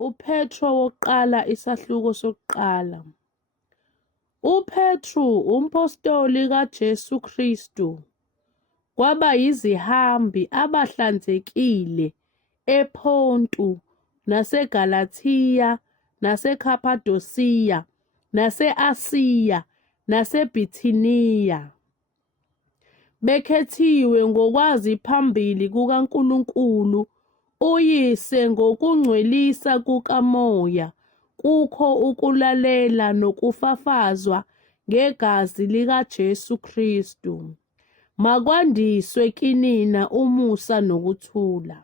UPetro wokuqala isahluko sokuqala. UPetru, umpostoli kaJesu Kristu, kwaba yizihambi abahlanzekile ePontu naseGalathiya naseKhaphadosiya nase-Asiya naseBhithiniya, bekhethiwe ngokwazi phambili kukaNkulunkulu uYise ngokungcwelisa kukaMoya kukho ukulalela nokufafazwa ngegazi likaJesu Kristu. Makwandiswe kinina umusa nokuthula.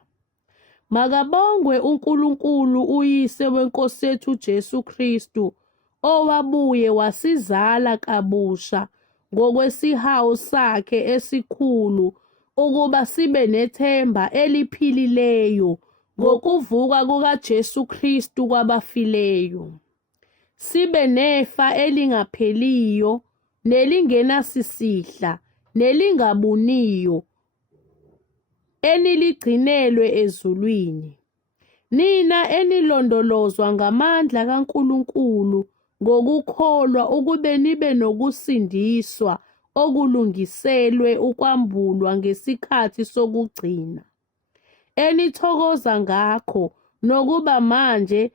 Makabongwe uNkulunkulu uYise weNkosi yethu uJesu Kristu, owabuye wasizala kabusha ngokwesihawu sakhe esikhulu ukuba sibe nethemba eliphilileyo ngokuvuka kukaJesu Kristu kwabafileyo, sibe nefa elingapheliyo nelingenasisihla nelingabuniyo eniligcinelwe ezulwini, nina enilondolozwa ngamandla kaNkulunkulu ngokukholwa ukube nibe nokusindiswa okulungiselwe ukwambulwa ngesikhathi sokugcina, enithokoza ngakho nokuba manje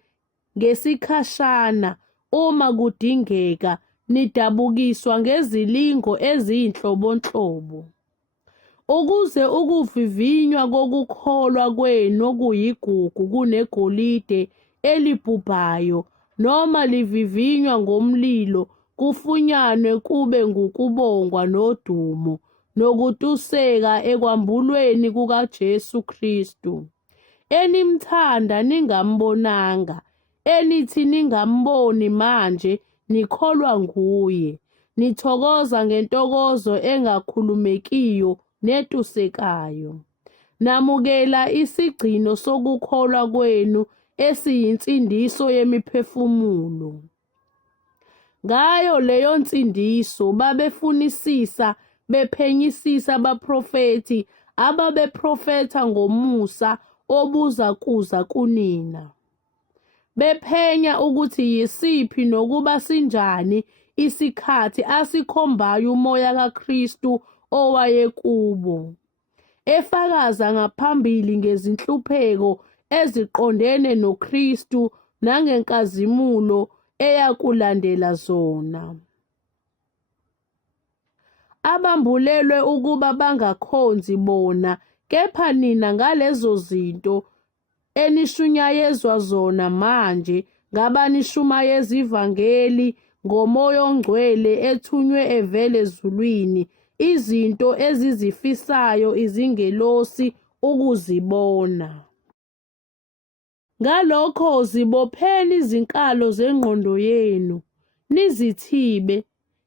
ngesikhashana uma kudingeka nidabukiswa ngezilingo eziyinhlobonhlobo, ukuze ukuvivinywa kokukholwa kwenu okuyigugu kunegolide elibhubhayo noma livivinywa ngomlilo kufunyanwe kube ngukubongwa nodumo nokutuseka ekwambulweni kukaJesu Kristu, enimthanda ningambonanga, enithi ningamboni manje nikholwa nguye, nithokoza ngentokozo engakhulumekiyo netusekayo. Namukela isigcino sokukholwa kwenu esiyinsindiso yemiphefumulo. Ngayo leyo nsindiso babefunisisa bephenyisisa abaprofethi ababeprofetha ngomusa obuza kuza kunina, bephenya ukuthi yisiphi nokuba sinjani isikhathi asikhombayo uMoya kaKristu owayekubo, efakaza ngaphambili ngezinhlupheko eziqondene noKristu nangenkazimulo eyakulandela zona. Abambulelwe ukuba bangakhonzi bona, kepha nina ngalezo zinto enishunyayezwa zona manje ngabanishumayeza ivangeli ngoMoya oNgcwele ethunywe evela ezulwini, izinto ezizifisayo izingelosi ukuzibona. Ngalokho zibopheni izinkalo zengqondo yenu, nizithibe,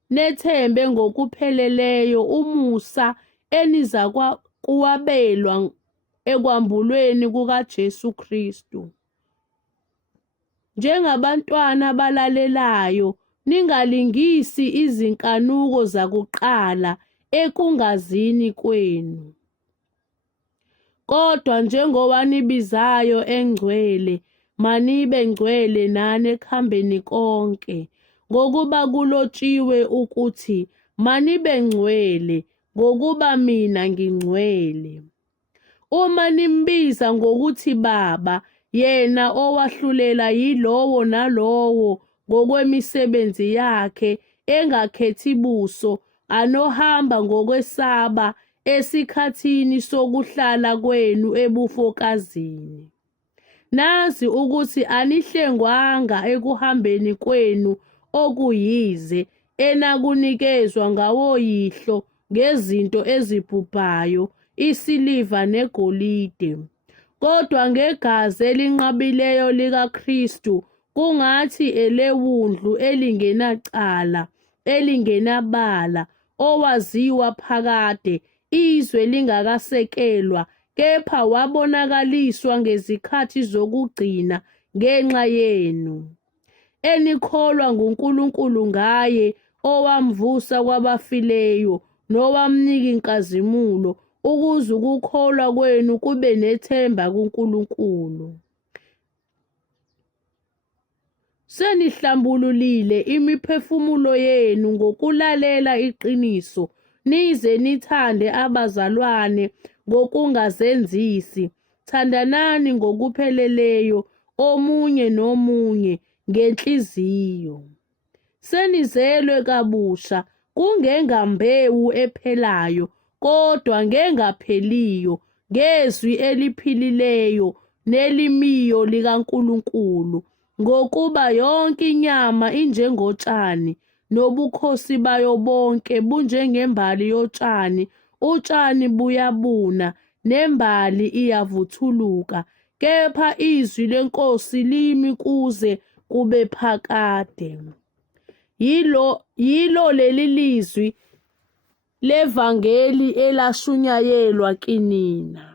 nethembe ngokupheleleyo umusa enizakuwabelwa ekwambulweni kukaJesu Kristu. Njengabantwana abalalelayo, ningalingisi izinkanuko zakuqala ekungazini kwenu, kodwa njengowanibizayo engcwele, manibe ngcwele nani ekuhambeni konke, ngokuba kulotshiwe ukuthi, manibe ngcwele, ngokuba mina ngingcwele. Uma nimbiza ngokuthi Baba, yena owahlulela yilowo nalowo ngokwemisebenzi yakhe engakhethi buso, anohamba ngokwesaba esikhathini sokuhlala kwenu ebufokazini. Nazi ukuthi anihlengwanga ekuhambeni kwenu okuyize enakunikezwa ngawoyihlo ngezinto ezibhubhayo, isiliva negolide, kodwa ngegazi elinqabileyo likaKristu, kungathi elewundlu elingenacala, elingenabala, owaziwa phakade, izwe lingakasekelwa, kepha wabonakaliswa ngezikhathi zokugcina ngenxa yenu, enikholwa nguNkulunkulu ngaye, owamvusa kwabafileyo, nowamnika inkazimulo, ukuze ukukholwa kwenu kube nethemba kuNkulunkulu. senihlambululile imiphefumulo yenu ngokulalela iqiniso, nize nithande abazalwane ngokungazenzisi. Thandanani ngokupheleleyo omunye nomunye ngenhliziyo. Senizelwe kabusha, kungengambewu ephelayo, kodwa ngengapheliyo, ngezwi eliphilileyo nelimiyo likaNkulunkulu, ngokuba yonke inyama injengotshani, nobukhosi bayo bonke bunjengembali yotshani. Utshani buyabuna, nembali iyavuthuluka, kepha izwi leNkosi limi kuze kube phakade. Yilo leli lizwi levangeli elashunyayelwa kinina.